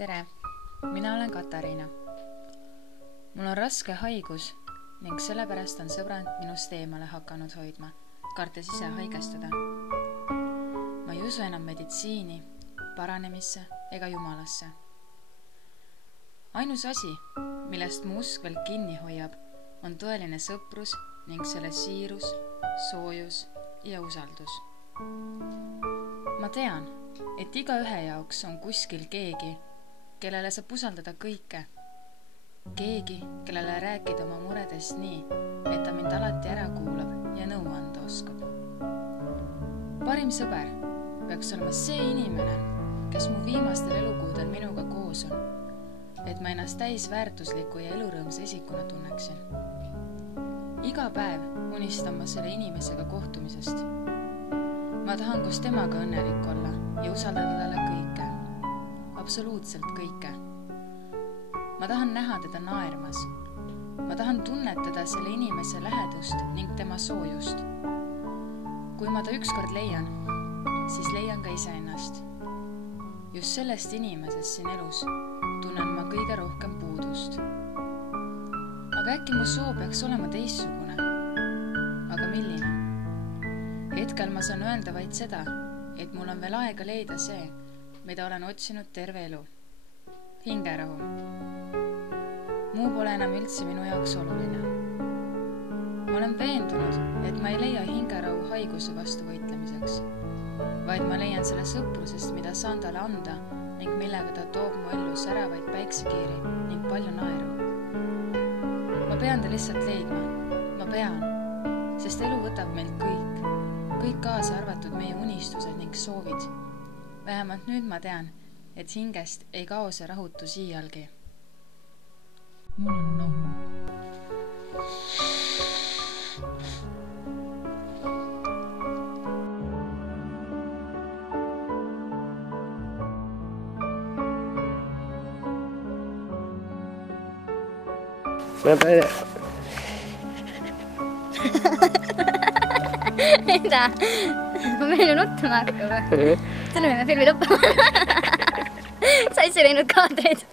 Tere, mina olen Katariina. Mul on raske haigus ning sellepärast on sõbrad minust eemale hakanud hoidma, kartes ise haigestuda. Ma ei usu enam meditsiini, paranemisse ega jumalasse. Ainus asi, millest mu usk veel kinni hoiab, on tõeline sõprus ning selle siirus, soojus ja usaldus. Ma tean, et igaühe jaoks on kuskil keegi, kellele saab usaldada kõike. Keegi, kellele rääkida oma muredest nii, et ta mind alati ära kuulab ja nõu anda oskab. Parim sõber peaks olema see inimene, kes mu viimastel elukuudel minuga koos on, et ma ennast täisväärtusliku ja elurõõmsa isikuna tunneksin. Iga päev unistan ma selle inimesega kohtumisest. Ma tahan koos temaga õnnelik olla ja usaldada talle kõike. Absoluutselt kõike. Ma tahan näha teda naermas. Ma tahan tunnetada selle inimese lähedust ning tema soojust. Kui ma ta ükskord leian, siis leian ka iseennast. Just sellest inimesest siin elus tunnen ma kõige rohkem puudust. Aga äkki mu soo peaks olema teistsugune? Aga milline? Hetkel ma saan öelda vaid seda, et mul on veel aega leida see, mida olen otsinud terve elu. Hingerahu. Muu pole enam üldse minu jaoks oluline. Ma olen veendunud, et ma ei leia hingerahu haiguse vastu võitlemiseks, vaid ma leian selle sõprusest, mida saan talle anda ning millega ta toob mu ellu säravaid päiksekiiri ning palju naeru. Ma pean ta lihtsalt leidma. Ma pean, sest elu võtab meilt kõik kaasa arvatud meie unistused ning soovid. Vähemalt nüüd ma tean, et hingest ei kao see rahutu siialgi. Mul on nohu. Mida? Ma meile nuttama hakkama. Selle võime filmi lõppama. Sa ise läinud kaadreid.